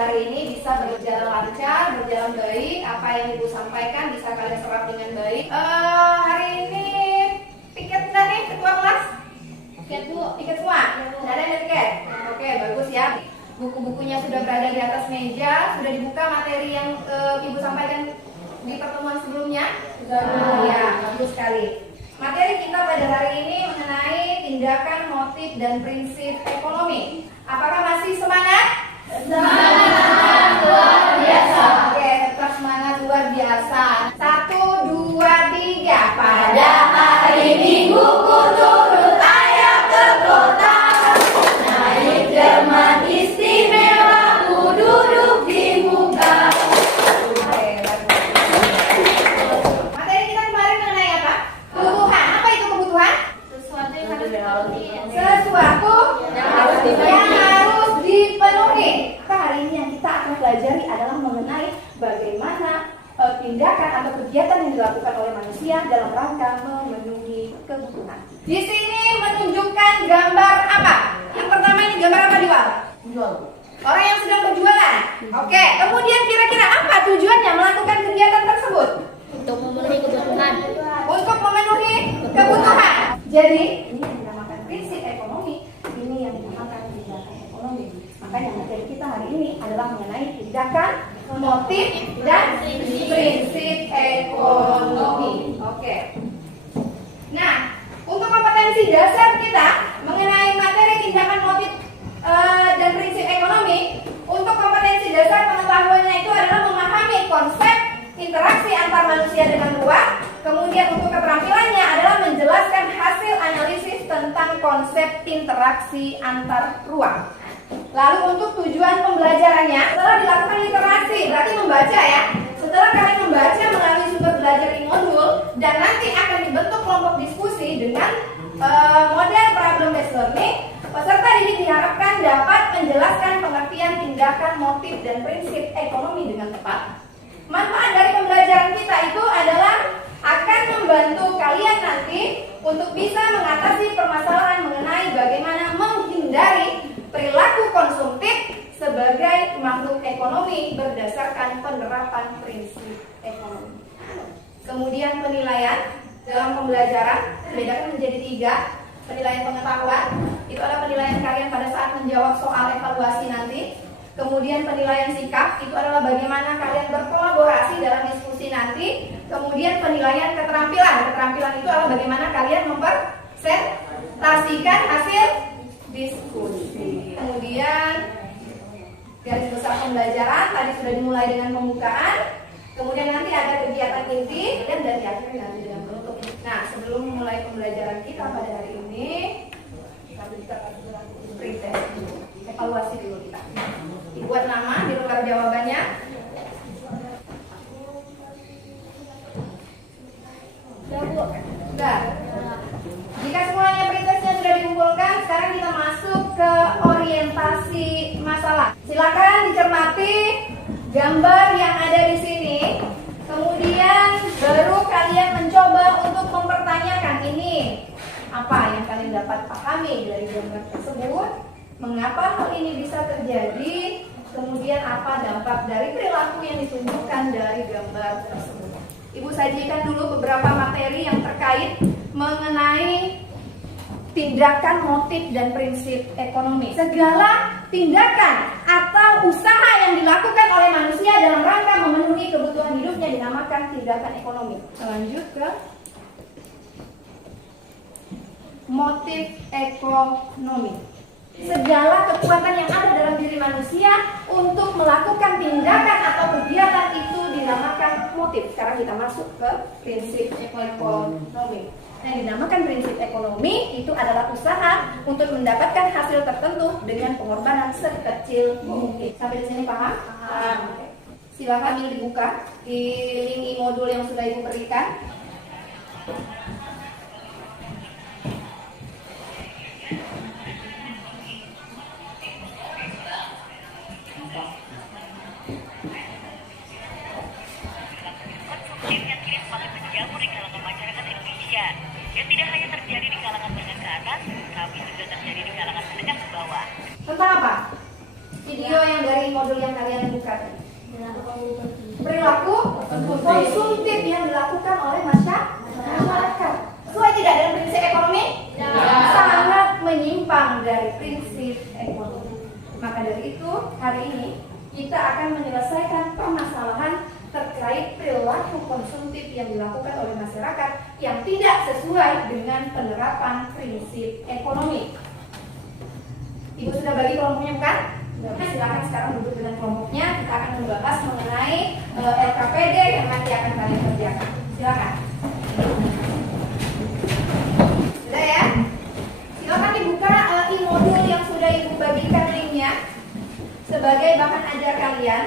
hari ini bisa berjalan lancar, berjalan baik. Apa yang Ibu sampaikan bisa kalian serap dengan baik. Hari ini tiket nggak nih ketua kelas? Tiket Bu, tiket semua? Nggak ada yang tiket? Oke, bagus ya. Buku-bukunya sudah berada di atas meja, sudah dibuka materi yang Ibu sampaikan di pertemuan sebelumnya? Sudah. Ya, bagus sekali. Materi kita pada hari ini mengenai tindakan, motif, dan prinsip ekonomi. Apakah masih semangat? Semangat luar biasa. Oke, tetap semangat luar biasa. 1, 2, 3. Pada hari Minggu ku turut ayah ke kota, naik delman istimewa ku duduk di muka. Materi kita kemarin mengenai apa? Kebutuhan. Apa itu kebutuhan? Sesuatu yang harus dipenuhi. Sesuatu yang harus dipenuhi. Maka hari ini yang kita akan pelajari adalah mengenai bagaimana tindakan atau kegiatan yang dilakukan oleh manusia dalam rangka memenuhi kebutuhan. Di sini menunjukkan gambar apa? Yang pertama ini gambar apa, Diwal? Jual. Orang yang sedang berjualan. Oke, kemudian kira-kira apa tujuannya melakukan kegiatan tersebut? Untuk memenuhi kebutuhan. Untuk memenuhi kebutuhan. Jadi ini yang dinamakan prinsip ekonomi. Ini yang dinamakan tindakan ekonomi. Makanya materi kita hari ini adalah mengenai tindakan, motif, dan prinsip ekonomi. Oke. Nah, untuk kompetensi dasar kita mengenai materi tindakan, motif, dan prinsip ekonomi, untuk kompetensi dasar pengetahuannya itu adalah memahami konsep interaksi antar manusia dengan ruang. Kemudian untuk keterampilannya adalah menjelaskan hasil analisis tentang konsep interaksi antar ruang. Lalu untuk tujuan pembelajarannya, setelah dilakukan literasi, berarti membaca ya. Setelah kalian membaca melalui sumber belajar e-modul, dan nanti akan dibentuk kelompok diskusi dengan model problem based learning, peserta didik diharapkan dapat menjelaskan pengertian tindakan, motif, dan prinsip ekonomi dengan tepat. Manfaat dari pembelajaran kita itu adalah akan membantu kalian nanti untuk bisa mengatasi permasalahan mengenai bagaimana menghindari perilaku konsumtif sebagai makhluk ekonomi berdasarkan penerapan prinsip ekonomi. Kemudian penilaian dalam pembelajaran dibedakan menjadi 3. Penilaian pengetahuan itu adalah penilaian kalian pada saat menjawab soal evaluasi nanti. Kemudian penilaian sikap itu adalah bagaimana kalian berkolaborasi dalam diskusi nanti. Kemudian penilaian keterampilan. Keterampilan itu adalah bagaimana kalian mempresentasikan hasil diskusi. Kemudian garis besar pembelajaran tadi sudah dimulai dengan pembukaan. Kemudian nanti ada kegiatan inti dan diakhiri nanti dengan penutup. Nah, sebelum memulai pembelajaran kita pada hari ini, kita pretest dulu, evaluasi dulu kita. Dibuat nama di lembar jawabannya. Sudah. Jika semuanya pretestnya sudah dikumpulkan, sekarang kita masuk ke orientasi masalah. Silakan dicermati gambar yang ada di sini. Kemudian baru kalian mencoba untuk mempertanyakan ini apa yang kalian dapat pahami dari gambar tersebut. Mengapa hal ini bisa terjadi? Kemudian apa dampak dari perilaku yang ditunjukkan dari gambar tersebut? Ibu sajikan dulu beberapa materi yang terkait mengenai tindakan, motif, dan prinsip ekonomi. Segala tindakan atau usaha yang dilakukan oleh manusia dalam rangka memenuhi kebutuhan hidupnya dinamakan tindakan ekonomi. Lanjut ke motif ekonomi. Segala kekuatan yang ada dalam diri manusia untuk melakukan tindakan atau kegiatan itu dinamakan motif. Sekarang kita masuk ke prinsip ekonomi. Yang dinamakan prinsip ekonomi itu adalah usaha untuk mendapatkan hasil tertentu dengan pengorbanan sekecil mungkin. Sampai di sini paham? Paham. Silakan ini dibuka di link e-modul yang sudah Ibu berikan. Dan tidak hanya terjadi di kalangan menengah ke atas, tapi juga terjadi di kalangan menengah ke bawah. Tentang apa? Video yang dari modul yang kalian buka? Perilaku konsumtif yang dilakukan oleh masyarakat. Sesuai tidak dengan prinsip ekonomi? Sangat menyimpang dari prinsip ekonomi. Maka dari itu, hari ini kita akan menyelesaikan permasalahan terkait perilaku konsumtif yang dilakukan oleh masyarakat yang tidak sesuai dengan penerapan prinsip ekonomi. Ibu sudah bagi kelompoknya bukan? Silakan sekarang duduk dengan kelompoknya. Kita akan membahas mengenai LKPD yang nanti akan kalian kerjakan. Silakan. Sudah ya? Silakan dibuka e-modul yang sudah ibu bagikan linknya sebagai bahan ajar kalian.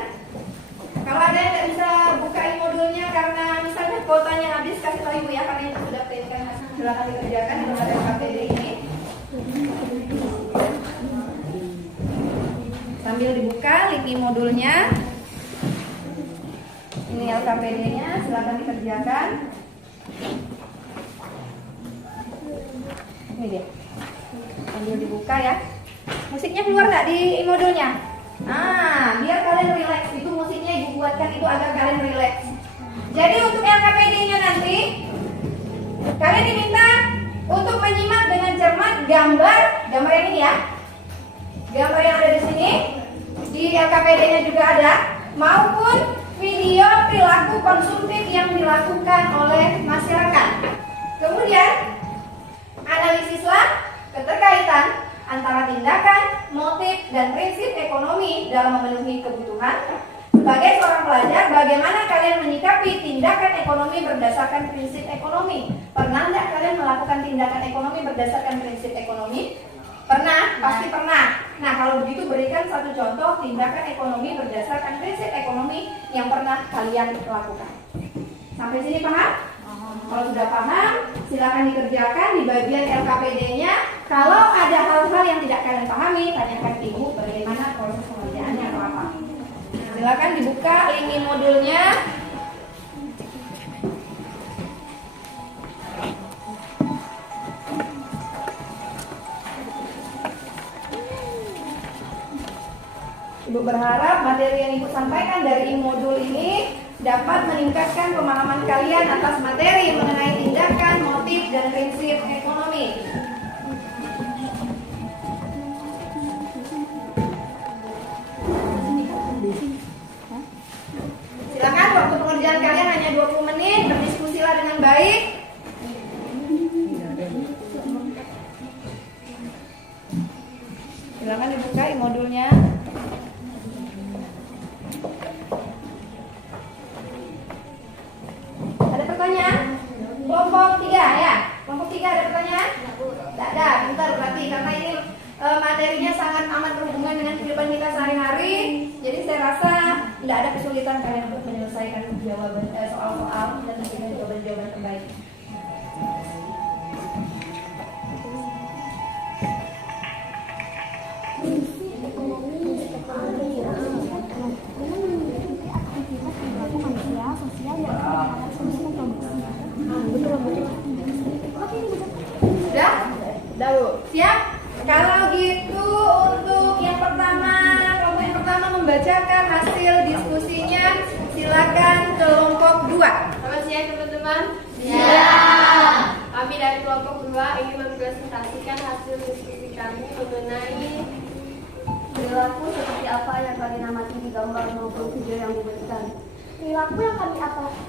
Kalau ada yang tidak bisa buka e-modulnya karena misalnya kuotanya habis, kasih tahu ibu ya, karena itu sudah perintah. Silakan dikerjakan di lembaga LKPD ini. Sambil dibuka link e-modulnya. Ini LKPD-nya, silakan dikerjakan. Ini dia. Sambil dibuka ya. Musiknya keluar nggak di e-modulnya? Biar kalian relax. Itu musiknya ibu buatkan itu agar kalian relax. Jadi untuk LKPD-nya nanti kalian diminta untuk menyimak dengan cermat gambar yang ini ya. Gambar yang ada di sini, di LKPD-nya juga ada, maupun video perilaku konsumtif yang dilakukan oleh masyarakat. Kemudian analisislah keterkaitan antara tindakan, motif, dan prinsip ekonomi dalam memenuhi kebutuhan. Sebagai seorang pelajar, bagaimana kalian menyikapi tindakan ekonomi berdasarkan prinsip ekonomi? Pernah nggak kalian melakukan tindakan ekonomi berdasarkan prinsip ekonomi? Pernah? Pasti pernah. Nah, kalau begitu berikan satu contoh tindakan ekonomi berdasarkan prinsip ekonomi yang pernah kalian lakukan. Sampai sini paham? Kalau sudah paham, silakan dikerjakan di bagian LKPD-nya. Kalau ada hal-hal yang tidak kalian pahami, tanyakan ibu bagaimana proses pengerjaannya atau apa. Silakan dibuka link modulnya. Ibu berharap materi yang ibu sampaikan dari modul ini dapat meningkatkan pemahaman kalian atas materi mengenai tindakan, motif, dan prinsip ekonomi. Silakan waktu pengerjaan kalian hanya 20 menit, berdiskusilah dengan baik. Silakan dibuka modulnya. Ada pertanyaan? Kelompok 3 ya? Kelompok 3 ada pertanyaan? Tidak ada, bentar berarti karena ini materinya sangat amat berhubungan dengan kehidupan kita sehari-hari. Jadi saya rasa tidak ada kesulitan kalian untuk menyelesaikan jawaban soal-soal dan memberikan jawaban-jawaban terbaik. Sudah? Bu. Siap? Kalau gitu untuk yang pertama, kelompok yang pertama membacakan hasil diskusinya. Silakan kelompok 2. Selamat siang teman-teman. Siap. Kami dari kelompok 2 ingin mempresentasikan hasil diskusi kami mengenai perilaku seperti apa yang kalian amati di gambar maupun video yang diberikan. Perilaku yang kami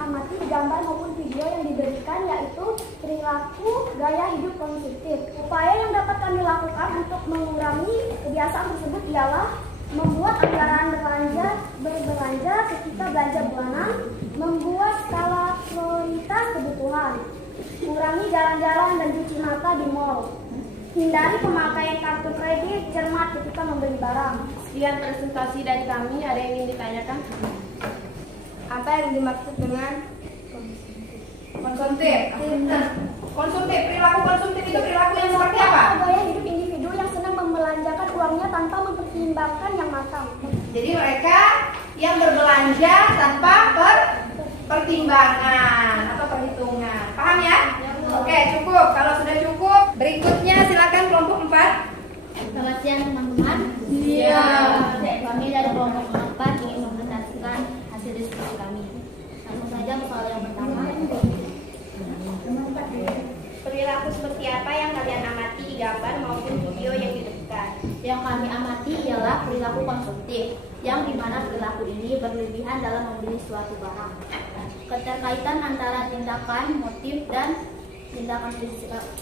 amati di gambar maupun video yang diberikan yaitu perilaku gaya hidup konsumtif. Upaya yang dapat kami lakukan untuk mengurangi kebiasaan tersebut ialah membuat anggaran berbelanja ketika belanja bulanan, membuat skala prioritas kebutuhan, kurangi jalan-jalan dan cuci mata di mal, hindari pemakaian kartu kredit, cermat ketika membeli barang. sekian presentasi dari kami. Ada yang ingin ditanyakan? Apa yang dimaksud dengan Konsumtif. Konsumtif, perilaku konsumtif itu perilaku yang seperti apa? gaya hidup individu yang senang membelanjakan uangnya tanpa mempertimbangkan yang matang. Jadi mereka yang berbelanja tanpa pertimbangan atau perhitungan. Paham ya? Oke, cukup. Kalau sudah cukup, berikutnya silakan kelompok 4. Selamat siang teman-teman. Siap. Kami dari kelompok gambar maupun video yang diberikan. Yang kami amati ialah perilaku konsumtif, yang dimana perilaku ini berlebihan dalam membeli suatu barang. Keterkaitan antara tindakan, motif, dan tindakan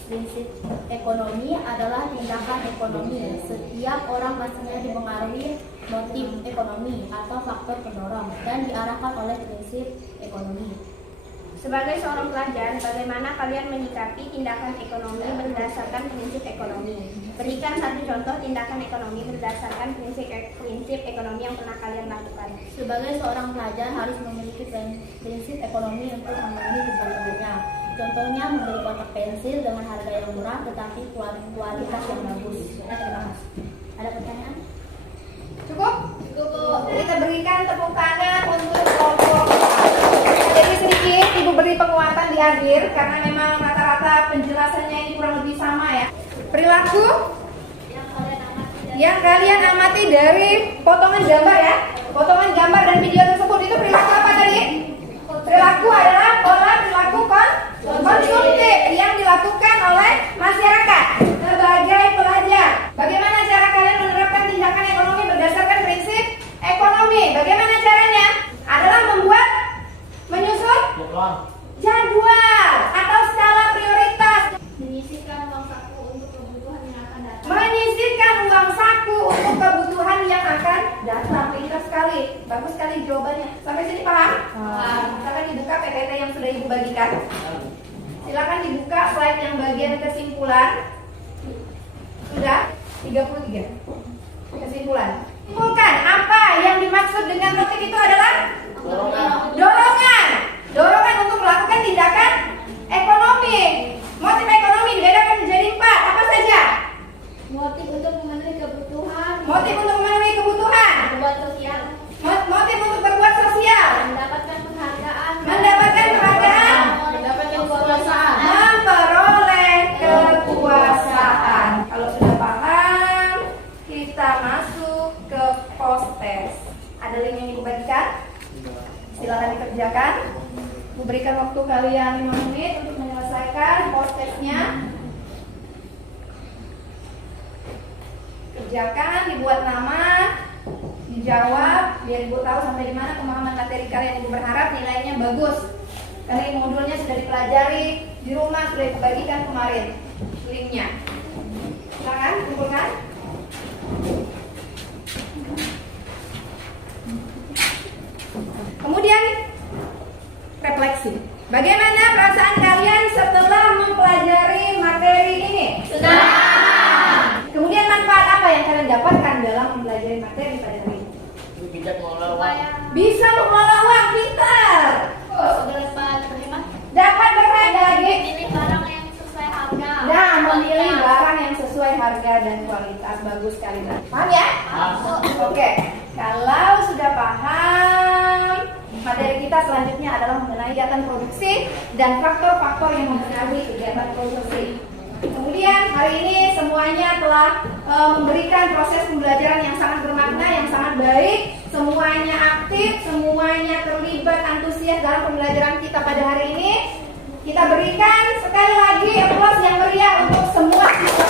prinsip ekonomi adalah tindakan ekonomi. Setiap orang pastinya dipengaruhi motif ekonomi atau faktor pendorong dan diarahkan oleh prinsip ekonomi. Sebagai seorang pelajar, bagaimana kalian menyikapi tindakan ekonomi berdasarkan prinsip ekonomi? Berikan satu contoh tindakan ekonomi berdasarkan prinsip ekonomi yang pernah kalian lakukan. Sebagai seorang pelajar harus memiliki prinsip ekonomi untuk memenuhi kebutuhannya. Contohnya membeli kotak pensil dengan harga yang murah tetapi kualitas yang bagus. Terima kasih. Ada pertanyaan? Cukup? Cukup. Kita berikan tepuk tangan untuk kelompok. Jadi sedikit Ibu beri penguatan di akhir karena memang rata-rata penjelasannya ini kurang lebih sama ya. Perilaku yang kalian amati dari potongan gambar ya. Potongan gambar dan video tersebut itu perilaku apa tadi? Perilaku adalah pola perilaku konsumtif yang dilakukan oleh masyarakat sebagai pelajar. Bagaimana cara kalian menerapkan tindakan ekonomi berdasarkan prinsip ekonomi? Bagaimana caranya? Adalah menyusun jadwal atau skala prioritas. Menyisihkan uang saku untuk kebutuhan yang akan datang. Menyisihkan uang saku untuk kebutuhan yang akan datang. Pintar sekali, bagus sekali jawabannya. Sampai sini paham? Silakan dibuka PPT yang sudah Ibu bagikan. Silakan dibuka slide yang bagian kesimpulan. Sudah 33. Kesimpulan. Simpulkan apa yang dimaksud dengan motif itu adalah dorongan. Dorongan untuk melakukan tindakan ekonomi. Motif ekonomi dibedakan menjadi 4. Apa saja? Motif untuk memenuhi kebutuhan. Motif untuk memenuhi kebutuhan. Berbuat sosial. Motif untuk berbuat sosial. Mendapatkan penghargaan. Mendapatkan penghargaan. Mendapatkan kekuasaan. Memperoleh kekuasaan. Kalau sudah paham, kita masuk ke post test. Ada link yang Ibu bagikan? Silakan dikerjakan. Ibu berikan waktu kalian 5 menit untuk menyelesaikan post testnya. Kerjakan, dibuat nama, dijawab, biar Ibu tahu sampai di mana pemahaman materi kalian. Ibu berharap nilainya bagus. Karena ini modulnya sudah dipelajari di rumah, sudah dibagikan kemarin linknya. Silakan kumpulkan. Kemudian refleksi. Bagaimana perasaan kalian setelah mempelajari materi ini? Senang. Kemudian manfaat apa yang kalian dapatkan dalam mempelajari materi pada hari ini? Bisa mengelola uang, pintar. Dapat berhemat lagi. Pilih barang yang sesuai harga. Nah, memilih barang yang sesuai harga dan kualitas. Bagus sekali. Paham ya? Oke. Kalau sudah paham, materi kita selanjutnya adalah mengenai kegiatan produksi dan faktor-faktor yang mempengaruhi kegiatan produksi. Kemudian hari ini semuanya telah memberikan proses pembelajaran yang sangat bermakna, yang sangat baik. Semuanya aktif, semuanya terlibat antusias dalam pembelajaran kita pada hari ini. Kita berikan sekali lagi aplaus yang meriah untuk semua siswa.